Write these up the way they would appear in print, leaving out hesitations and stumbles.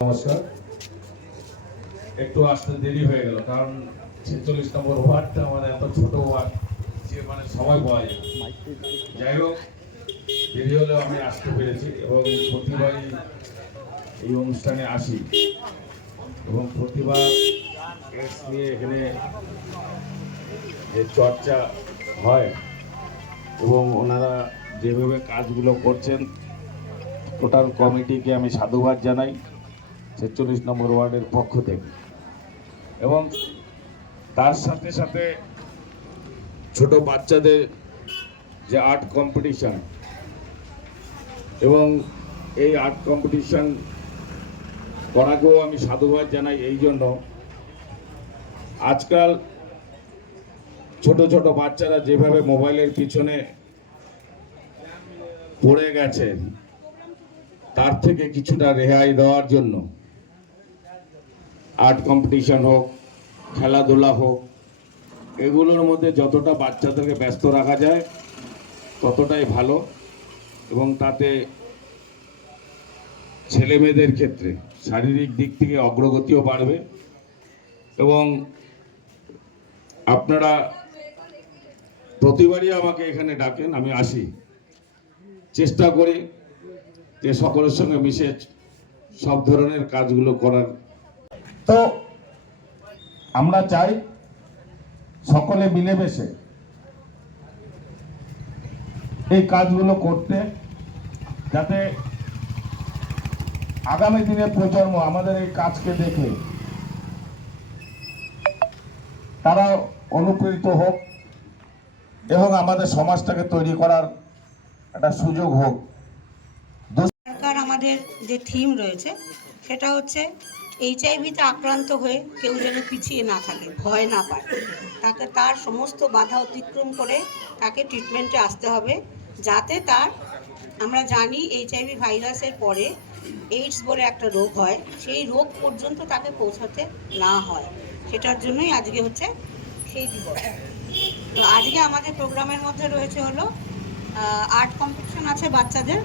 নমস্কার। একটু আসতে দেরি হয়ে গেল, কারণ 46 নম্বর ওয়ার্ডটা আমাদের এত ছোট ওয়ার্ড যে মানে সময় পাওয়া যায়। যাই হোক, দেরি হলেও আমি আসতে পেরেছি এবং প্রতিবারই এই অনুষ্ঠানে আসি এবং প্রতিবার এডস নিয়ে এখানে যে চর্চা হয় এবং ওনারা যেভাবে কাজগুলো করছেন, টোটাল কমিটিকে আমি সাধুবাদ জানাই 46 নম্বর ওয়ার্ডের পক্ষ থেকে। এবং তার সাথে সাথে ছোট বাচ্চাদের যে আর্ট কম্পিটিশন, এবং এই আর্ট কম্পিটিশন করাকেও আমি সাধুবাদ জানাই। এই জন্য আজকাল ছোট ছোট বাচ্চারা যেভাবে মোবাইলের পিছনে পড়ে গেছে, তার থেকে কিছুটা রেহাই দেওয়ার জন্য আর্ট কম্পিটিশন হোক, খেলাধুলা হোক, এগুলোর মধ্যে যতটা বাচ্চাদেরকে ব্যস্ত রাখা যায় ততটাই ভালো। এবং তাতে ছেলে মেয়েদের ক্ষেত্রে শারীরিক দিক থেকে অগ্রগতিও বাড়বে। এবং আপনারা প্রতিবারই আমাকে এখানে ডাকেন, আমি আসি, চেষ্টা করি যে সকলের সঙ্গে মিশে সব ধরনের কাজগুলো করার। তো আমরা চাই সকলে মিলেমিশে এই কাজগুলো করতে, যাতে আগামী দিনের প্রজন্ম আমাদের এই কাজকে দেখে তারা অনুপ্রেরিত হোক এবং আমাদের সমাজটাকে তৈরি করার একটা সুযোগ হোক। সরকার আমাদের যে থিম রয়েছে সেটা হচ্ছে এইচআইভিতে আক্রান্ত হয়ে কেউ যেন পিছিয়ে না থাকে, ভয় না পায়, তাকে তার সমস্ত বাধা অতিক্রম করে তাকে ট্রিটমেন্টে আসতে হবে, যাতে তার, আমরা জানি এইচআইভি ভাইরাসের পরে এইডস বলে একটা রোগ হয়, সেই রোগ পর্যন্ত তাকে পৌঁছাতে না হয়, সেটার জন্যই আজকে হচ্ছে সেই দিবস। তো আজকে আমাদের প্রোগ্রামের মধ্যে রয়েছে হলো আর্ট কম্পিটিশন আছে বাচ্চাদের,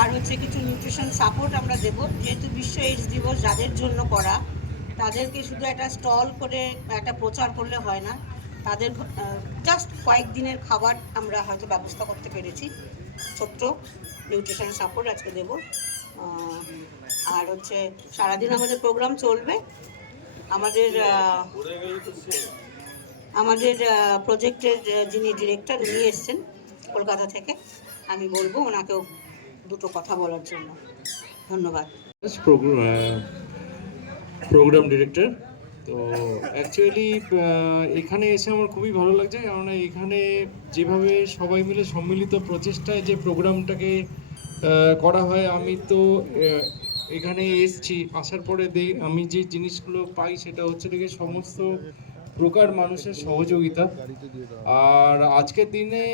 আর হচ্ছে কিছু নিউট্রিশন সাপোর্ট আমরা দেব, যেহেতু বিশ্ব এইডস দিবস যাদের জন্য করা, তাদেরকে শুধু একটা স্টল করে একটা প্রচার করলে হয় না, তাদের জাস্ট কয়েকদিনের খাবার আমরা হয়তো ব্যবস্থা করতে পেরেছি, ছোট্ট নিউট্রিশন সাপোর্ট আজকে দেব। আর হচ্ছে সারাদিন আমাদের প্রোগ্রাম চলবে। আমাদের প্রজেক্টের যিনি ডিরেক্টর উনি এসছেন কলকাতা থেকে, আমি বলবো ওনাকেও দুটো কথা বলার জন্য। ধন্যবাদ। Programme director. তো অ্যাকচুয়ালি এখানে এসে আমার খুবই ভালো লাগছে, কেননা এখানে যেভাবে সবাই মিলে সম্মিলিত প্রচেষ্টায় যে প্রোগ্রামটাকে করা হয়, আমি তো এখানে এসছি, আসার পরে আমি যে জিনিসগুলো পাই সেটা হচ্ছে দেখে সমস্ত প্রকার মানুষের সহযোগিতা। আর আজকের দিনে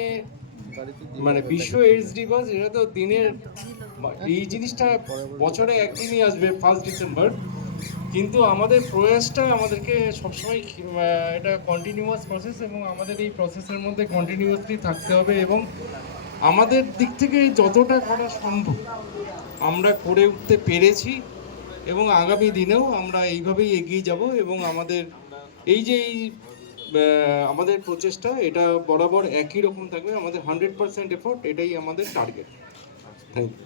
মানে বিশ্ব এইডস দিবস, এটা তো দিনের, এই জিনিসটা বছরে একদিনই আসবে 1 ডিসেম্বর, কিন্তু আমাদের প্রয়াসটা আমাদেরকে সবসময় এটা কন্টিনিউয়াস প্রসেস, এবং আমাদের এই প্রসেসের মধ্যে কন্টিনিউয়াসলি থাকতে হবে, এবং আমাদের দিক থেকে যতটা করা সম্ভব আমরা করে উঠতে পেরেছি, এবং আগামী দিনেও আমরা এইভাবেই এগিয়ে যাব, এবং আমাদের এই যে আমাদের প্রচেষ্টা এটা বরাবর একই রকম থাকবে, আমাদের 100% এফোর্ট, এটাই আমাদের টার্গেট। Thank you.